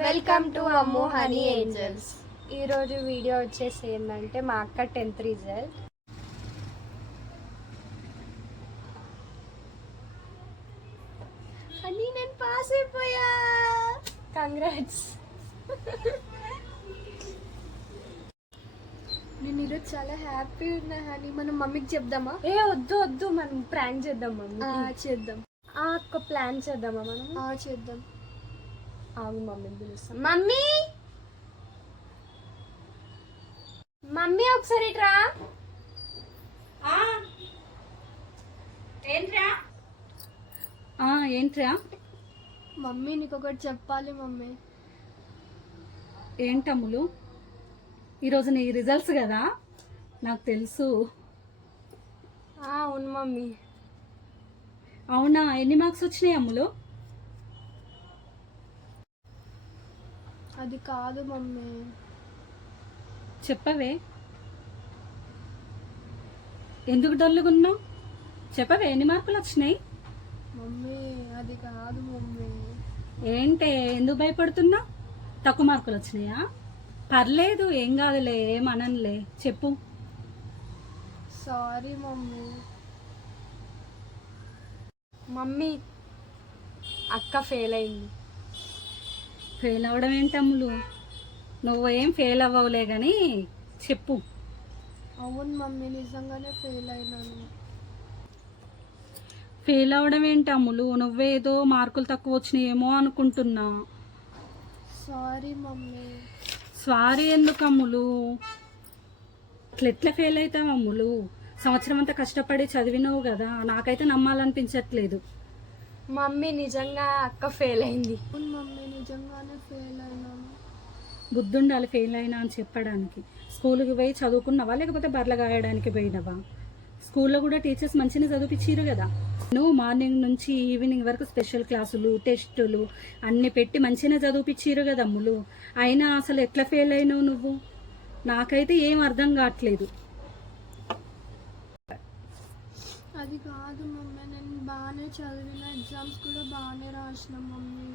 Welcome to Ammu honey angels. ఈరోజు video వచ్చేసి ఏంటంటే మా అక్క 10th రిజల్ట్. హనీ నేను పాస్ అయిపోయా, కంగ్రాట్స్. నేను ఈరోజు చాలా హ్యాపీ ఉన్నా హనీ. మనం మమ్మీకి చెప్దామా? వద్దు మనం ప్రాంక్ చేద్దాం మమ్మీ. చేద్దాం. అక్క ప్లాన్ చేద్దామా మనం? చేద్దాం. మమ్మీని పిలుస్తాం. మమ్మీ ఒకసారి ఇట్రా. ఏంట్రా మమ్మీ నీకు ఒకటి చెప్పాలి మమ్మీ. ఏంటమ్ములు, ఈరోజు నీ రిజల్ట్స్ కదా, నాకు తెలుసు. అవును మమ్మీ. అవునా, ఎన్ని మార్క్స్ వచ్చినాయి అమ్ములు? అది కాదు మమ్మీ. చెప్పవే, ఎందుకు డల్లుగున్నావు? చెప్పవే, ఎన్ని మార్కులు వచ్చినాయి? మమ్మీ అది కాదు మమ్మీ. ఏంటే, ఎందుకు భయపడుతున్నావు? తక్కువ మార్కులు వచ్చినాయా? పర్లేదు, ఏం కాదులే, ఏమనలే, చెప్పు. Sorry mummy. మమ్మీ అక్క ఫెయిల్ అయింది. ఫెయిల్ అవ్వడం ఏంటమ్ములు, నువ్వు ఏం ఫెయిల్ అవ్వవులే కానీ చెప్పు. అవును మమ్మీ, నిజంగానే ఫెయిల్ అయినాను. ఫెయిల్ అవ్వడం ఏంటి అమ్ములు, నువ్వేదో మార్కులు తక్కువ వచ్చినాయేమో అనుకుంటున్నా. Sorry mummy. సారీ ఎందుకు అమ్ములు, ఎట్లా ఫెయిల్ అవుతావు అమ్ములు? సంవత్సరం అంతా కష్టపడి చదివినావు కదా, నాకైతే నమ్మాలనిపించట్లేదు. మమ్మీ నిజంగా అక్క ఫెయిల్ అయింది. అవును మమ్మీ, నిజంగానే ఫెయిల్ అయినాను. బుద్ధుండాలి ఫెయిల్ అయినా అని చెప్పడానికి. స్కూల్కి పోయి చదువుకున్నావా లేకపోతే బర్ల గాయడానికి పోయినావా? స్కూల్లో కూడా టీచర్స్ మంచిగా చదివించారు కదా. నువ్వు మార్నింగ్ నుంచి ఈవినింగ్ వరకు స్పెషల్ క్లాసులు, టెస్టులు అన్ని పెట్టి మంచిగా చదివించారు కదా అమ్ములు. అయినా అసలు ఎట్లా ఫెయిల్ అయినావు నువ్వు? నాకైతే ఏం అర్థం కావట్లేదు. అది కాదు మమ్మీ, నేను బాగానే చదివిన, ఎగ్జామ్స్ కూడా బాగానే రాసిన మమ్మీ,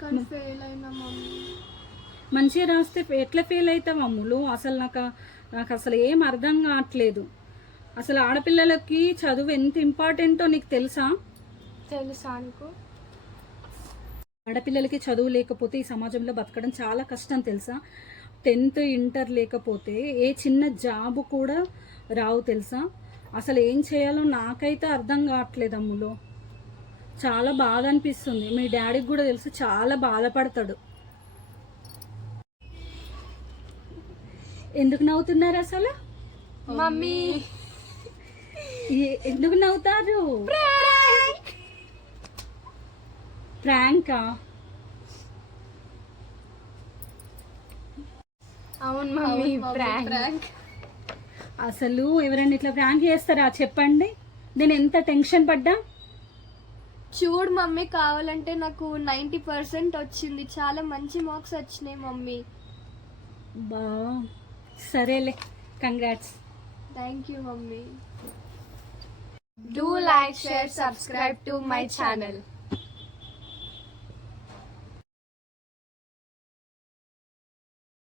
కానీ ఫెయిల్ అయినా మమ్మీ. మంచిగా రాస్తే ఎట్లా ఫెయిల్ అవుతావు అమ్ములు? అసలు నాకు అసలు ఏం అర్థం కావట్లేదు. అసలు ఆడపిల్లలకి చదువు ఎంత ఇంపార్టెంటో నీకు తెలుసా? తెలుసా నీకు? ఆడపిల్లలకి చదువు లేకపోతే ఈ సమాజంలో బతకడం చాలా కష్టం తెలుసా? 10th ఇంటర్ లేకపోతే ఏ చిన్న జాబ్ కూడా రావు తెలుసా? అసలు ఏం చేయాలో నాకైతే అర్థం కావట్లేదు అమ్ములు. చాలా బాధ అనిపిస్తుంది. మీ డాడీకి కూడా తెలుసు, చాలా బాధపడతాడు. ఎందుకు నవ్వుతున్నారు అసలు? మమ్మీ ఎందుకు నవ్వుతారు? ప్రాంకా? అవును మమ్మీ, ప్రాంక్. అసలు ఎవరైనా ఇట్లా ప్రాంక్ చేస్తారా చెప్పండి? నేను ఎంత టెన్షన్ పడ్డా. చూడు మమ్మీ, కావాలంటే నాకు 90% వచ్చింది. చాలా మంచి మార్క్స్ వచ్చినాయి మమ్మీ. బా సరేలే, congrats. Thank you mummy. Do like, share, subscribe to my channel.